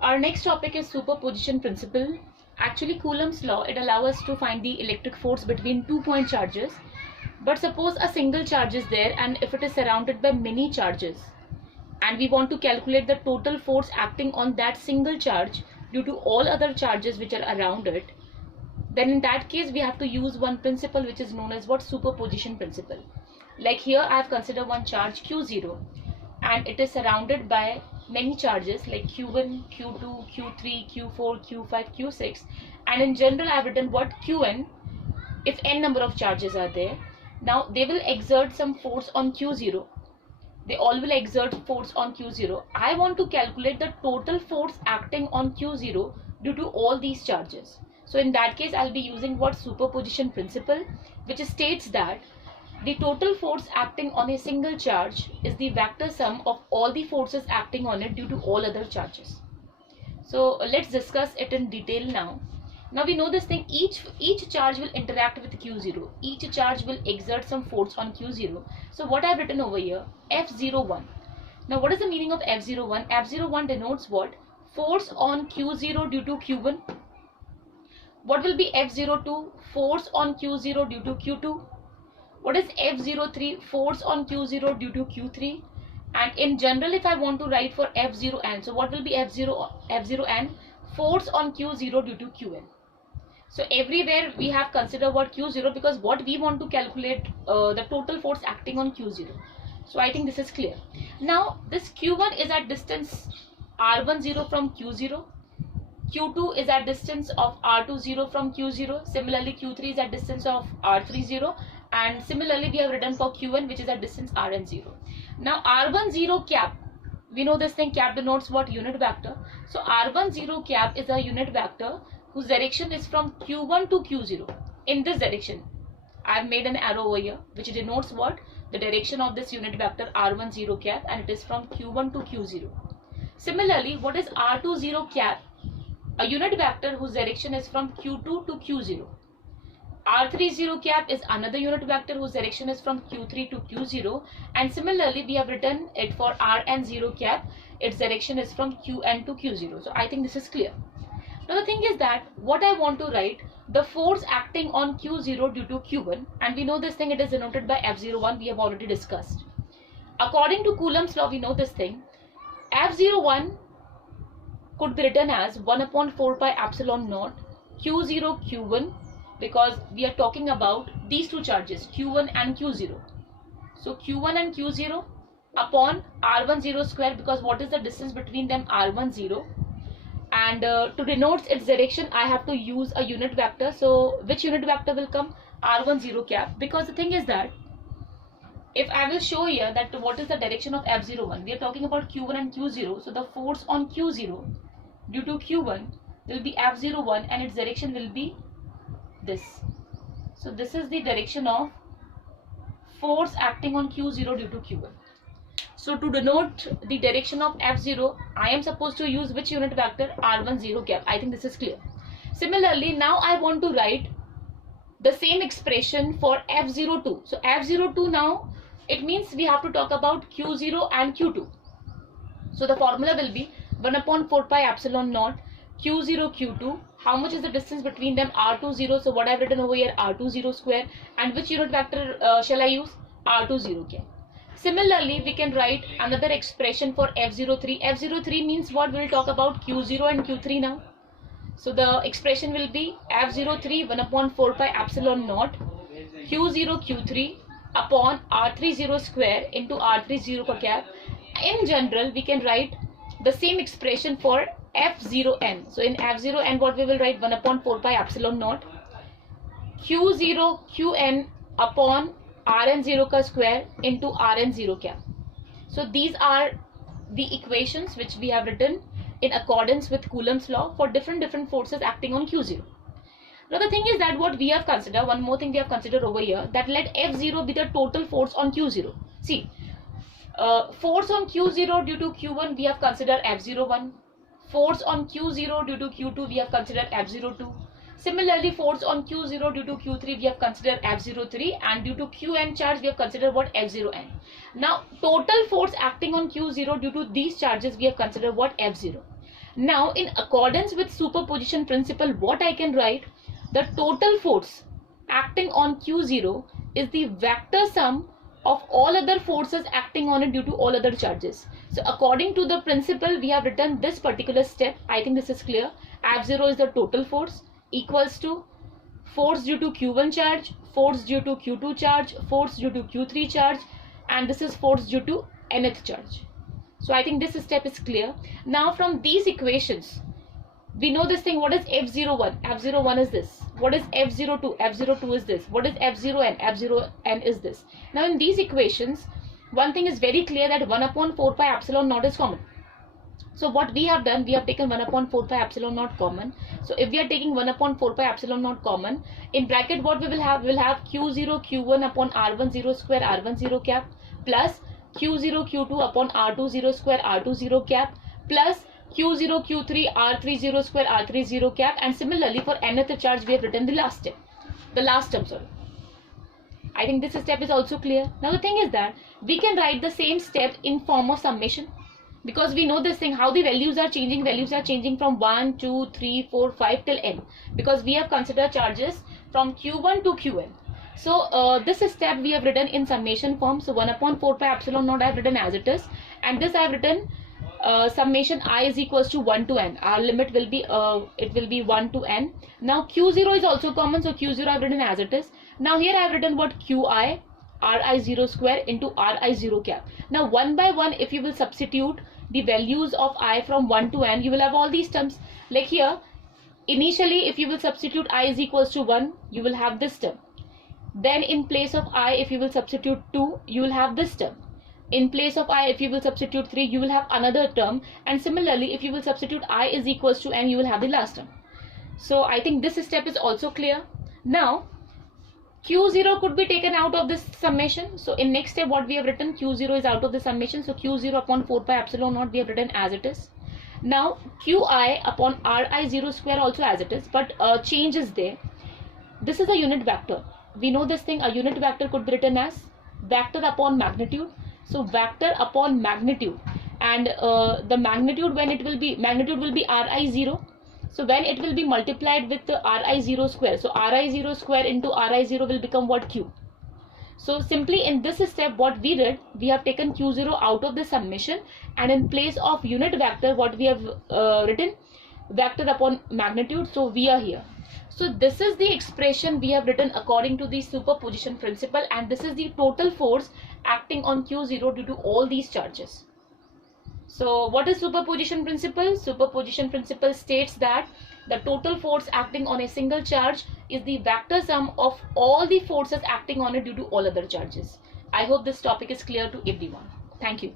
Our next topic is superposition principle. Actually, Coulomb's law, it allows us to find the electric force between 2 point charges. But suppose a single charge is there and if it is surrounded by many charges, and we want to calculate the total force acting on that single charge due to all other charges which are around it, then in that case we have to use one principle which is known as what? Superposition principle. Like here I have considered one charge Q0 and it is surrounded by many charges like Q1, Q2, Q3, Q4, Q5, Q6, and in general I have written what? Qn. If n number of charges are there, now they will exert some force on Q0. They all will exert force on Q0. I want to calculate the total force acting on Q0 due to all these charges. So in that case, I'll be using what? Superposition principle, which states that the total force acting on a single charge is the vector sum of all the forces acting on it due to all other charges. So let's discuss it in detail now. Now we know this thing, each charge will interact with Q0. Each charge will exert some force on Q0. So what I've written over here, F01. Now what is the meaning of F01? F01 denotes what? Force on Q0 due to Q1. What will be F02? Force on Q0 due to Q2. What is F03? Force on Q0 due to Q3. And in general, if I want to write for F0n, so what will be F0n? Force on Q0 due to Qn. So everywhere we have considered what? Q0, because what we want to calculate the total force acting on Q0. So I think this is clear. Now this Q1 is at distance R10 from Q0. Q2 is at distance of R20 from Q0. Similarly, Q3 is at distance of R30. And similarly, we have written for Q1, which is at distance Rn0. Now R10 cap, we know this thing, cap denotes what? Unit vector. So R10 cap is a unit vector whose direction is from Q1 to Q0. In this direction, I have made an arrow over here which denotes what? The direction of this unit vector R10 cap, and it is from Q1 to Q0. Similarly, what is R20 cap? A unit vector whose direction is from Q2 to Q0. R30 cap is another unit vector whose direction is from Q3 to Q0, and similarly we have written it for Rn0 cap, its direction is from Qn to Q0. So I think this is clear. Now the thing is that what I want to write, the force acting on Q0 due to Q1, and we know this thing, it is denoted by F01, we have already discussed. According to Coulomb's law, we know this thing, F01 could be written as 1 upon 4 pi epsilon naught Q0 Q1, because we are talking about these two charges Q1 and Q0. So Q1 and Q0 upon R10 square, because what is the distance between them? R10. And to denote its direction, I have to use a unit vector. So which unit vector will come? R10 cap. Because the thing is that if I will show here that what is the direction of F01, we are talking about Q1 and Q0. So the force on Q0 due to Q1 will be F01 and its direction will be this. So this is the direction of force acting on Q0 due to Q1. So to denote the direction of F0, I am supposed to use which unit vector? R10 cap. I think this is clear. Similarly, now I want to write the same expression for F02. So F02 now, it means we have to talk about Q0 and Q2. So the formula will be 1 upon 4 pi epsilon naught Q0 Q2. How much is the distance between them? R20. So what I've written over here, R20 square. And which unit vector shall I use? R20 cap. Similarly, we can write another expression for F03. F03 means what? We will talk about Q0 and Q3 now. So the expression will be F03 1 upon 4 pi epsilon naught Q0 Q3 upon R30 square into R30 cap. In general, we can write the same expression for F0n. So in F0n, what we will write? 1 upon 4 pi epsilon naught Q0 Qn upon Rn0 ka square into Rn0 cap. So these are the equations which we have written in accordance with Coulomb's law for different forces acting on Q0. Now the thing is that what we have considered, one more thing we have considered over here, that let F0 be the total force on Q0. See, force on Q0 due to Q1 we have considered F01. Force on Q0 due to Q2 we have considered F02. Similarly, force on Q0 due to Q3 we have considered F03, and due to Qn charge we have considered what? F0n. Now total force acting on Q0 due to these charges we have considered what? F0. Now in accordance with superposition principle, what I can write, the total force acting on Q0 is the vector sum of all other forces acting on it due to all other charges. So according to the principle, we have written this particular step. I think this is clear. F0 is the total force, equals to force due to Q1 charge, force due to Q2 charge, force due to Q3 charge, and this is force due to nth charge. So I think this step is clear. Now from these equations, we know this thing. What is F01? F01 is this. What is F02? F02 is this. What is F0n? F0n is this. Now in these equations, one thing is very clear, that 1 upon 4 pi epsilon naught is common. So what we have done, we have taken 1 upon 4 pi epsilon naught common. So if we are taking 1 upon 4 pi epsilon naught common, in bracket what we will have? We will have Q0 Q1 upon R10 square R10 cap plus Q0 Q2 upon R20 square R20 cap plus Q0 Q3 R30 square R30 cap, and similarly for nth charge we have written the last step, the last term, sorry. I think this step is also clear. Now the thing is that we can write the same step in form of summation, because we know this thing, how the values are changing from 1, 2, 3, 4, 5 till n, because we have considered charges from Q1 to Qn. So this step we have written in summation form. So 1 upon 4 pi epsilon naught I have written as it is, and this I have written summation I is equals to 1 to n. Our limit will be it will be 1 to n. Now Q0 is also common, so Q0 I have written as it is. Now here I have written what? Qi Ri0 square into Ri0 cap. Now one by one, if you will substitute the values of I from 1 to n, you will have all these terms. Like here, initially if you will substitute I is equals to 1, you will have this term. Then in place of I, if you will substitute 2, you will have this term. In place of I, if you will substitute 3, you will have another term. And similarly, if you will substitute I is equals to n, you will have the last term. So I think this step is also clear. Now Q0 could be taken out of this summation. So in next step what we have written, Q0 is out of the summation. So Q0 upon 4 pi epsilon naught we have written as it is. Now Qi upon Ri0 square also as it is, but change is there. This is a unit vector. We know this thing, a unit vector could be written as vector upon magnitude. So vector upon magnitude, and the magnitude, when it will be, magnitude will be Ri0. So when it will be multiplied with the Ri0 square, so Ri0 square into Ri0 will become what? Q. So simply in this step what we did, we have taken Q0 out of the summation, and in place of unit vector what we have written, vector upon magnitude. So we are here. So this is the expression we have written according to the superposition principle, and this is the total force acting on Q0 due to all these charges. So what is superposition principle? Superposition principle states that the total force acting on a single charge is the vector sum of all the forces acting on it due to all other charges. I hope this topic is clear to everyone. Thank you.